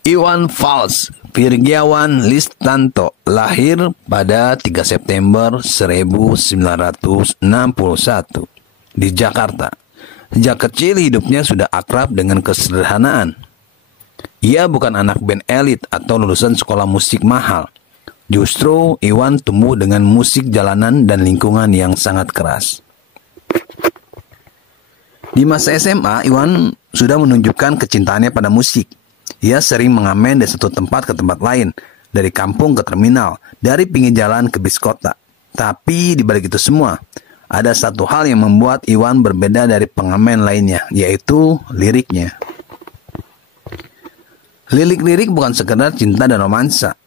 Iwan Fals Virgiawan Listanto lahir pada 3 September 1961 di Jakarta. Sejak kecil hidupnya sudah akrab dengan kesederhanaan. Ia bukan anak band elit atau lulusan sekolah musik mahal. Justru Iwan tumbuh dengan musik jalanan dan lingkungan yang sangat keras. Di masa SMA, Iwan sudah menunjukkan kecintaannya pada musik. Ia sering mengamen dari satu tempat ke tempat lain, dari kampung ke terminal, dari pinggir jalan ke bis kota. Tapi di balik itu semua, ada satu hal yang membuat Iwan berbeda dari pengamen lainnya, yaitu liriknya. Lirik-lirik bukan sekedar cinta dan romansa.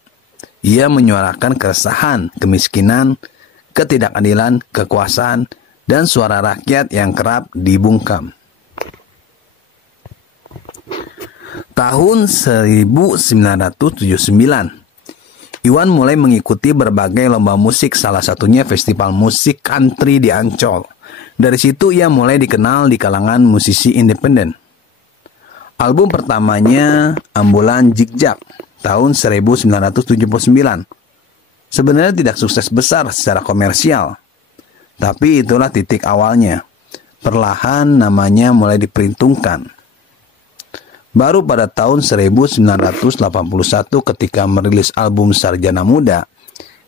Ia menyuarakan keresahan, kemiskinan, ketidakadilan, kekuasaan, dan suara rakyat yang kerap dibungkam. Tahun 1979, Iwan mulai mengikuti berbagai lomba musik, salah satunya festival musik country di Ancol. Dari situ ia mulai dikenal di kalangan musisi independen. Album pertamanya, Ambulan Zigzag, tahun 1979. Sebenarnya tidak sukses besar secara komersial, tapi itulah titik awalnya. Perlahan namanya mulai diperhitungkan. Baru pada tahun 1981 ketika merilis album Sarjana Muda,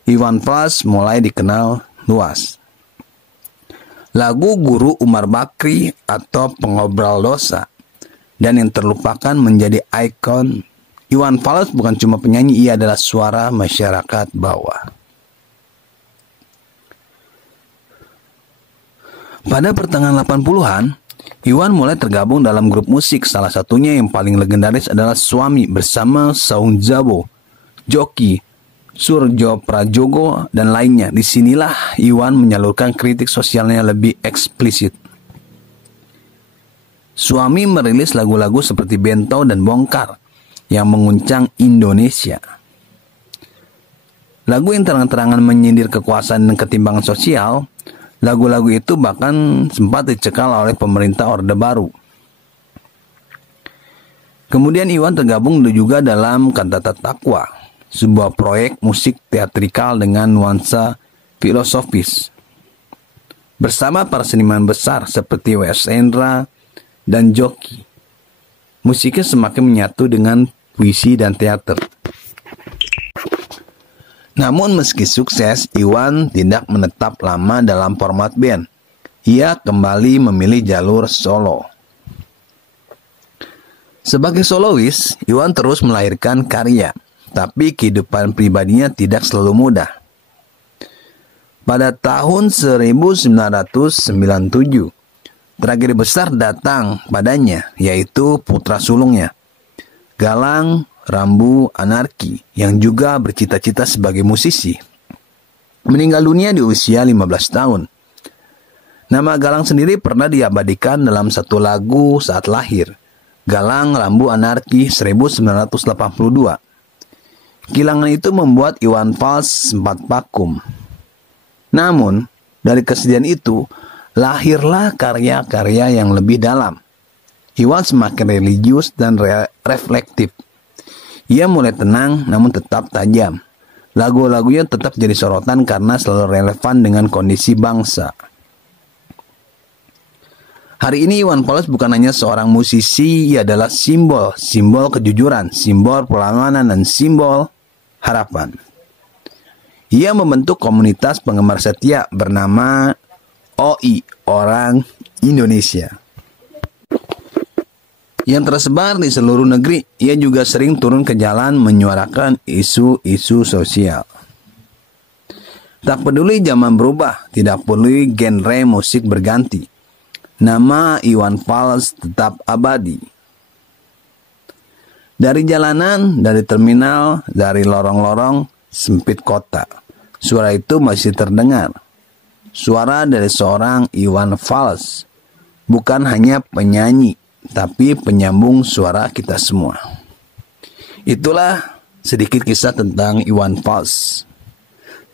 Iwan Fals mulai dikenal luas. Lagu Guru Umar Bakri atau Pengobrol Dosa dan Yang Terlupakan menjadi ikon. Iwan Fals bukan cuma penyanyi, ia adalah suara masyarakat bawah. Pada pertengahan 80-an, Iwan mulai tergabung dalam grup musik, salah satunya yang paling legendaris adalah Suami bersama Saung Jabo, Joki, Surjo Prajogo, dan lainnya. Disinilah Iwan menyalurkan kritik sosialnya lebih eksplisit. Suami merilis lagu-lagu seperti Bento dan Bongkar yang mengguncang Indonesia. Lagu yang terang-terangan menyindir kekuasaan dan ketimbangan sosial. Lagu-lagu itu bahkan sempat dicekal oleh pemerintah Orde Baru. Kemudian Iwan tergabung juga dalam Kantata Takwa, sebuah proyek musik teatrikal dengan nuansa filosofis. Bersama para seniman besar seperti W.S. Endra dan Joki, musiknya semakin menyatu dengan puisi dan teater. Namun meski sukses, Iwan tidak menetap lama dalam format band. Ia kembali memilih jalur solo. Sebagai solois, Iwan terus melahirkan karya, tapi kehidupan pribadinya tidak selalu mudah. Pada tahun 1997, tragedi besar datang padanya, yaitu putra sulungnya, Galang Rambu Anarki, yang juga bercita-cita sebagai musisi, meninggal dunia di usia 15 tahun. Nama Galang sendiri pernah diabadikan dalam satu lagu saat lahir, Galang Rambu Anarki 1982. Kehilangan itu membuat Iwan Fals sempat vakum. Namun, dari kesedihan itu, lahirlah karya-karya yang lebih dalam. Iwan semakin religius dan reflektif. Ia mulai tenang namun tetap tajam. Lagu-lagunya tetap jadi sorotan karena selalu relevan dengan kondisi bangsa. Hari ini Iwan Fals bukan hanya seorang musisi, ia adalah simbol kejujuran, simbol perlawanan, dan simbol harapan. Ia membentuk komunitas penggemar setia bernama OI, Orang Indonesia, yang tersebar di seluruh negeri. Ia juga sering turun ke jalan menyuarakan isu-isu sosial. Tak peduli zaman berubah, tidak peduli genre musik berganti, nama Iwan Fals tetap abadi. Dari jalanan, dari terminal, dari lorong-lorong sempit kota, suara itu masih terdengar. Suara dari seorang Iwan Fals, bukan hanya penyanyi, tapi penyambung suara kita semua. Itulah sedikit kisah tentang Iwan Fals.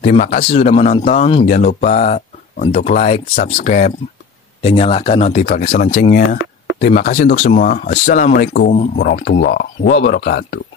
Terima kasih sudah menonton. Jangan lupa untuk like, subscribe, dan nyalakan notifikasi loncengnya. Terima kasih untuk semua. Assalamualaikum warahmatullahi wabarakatuh.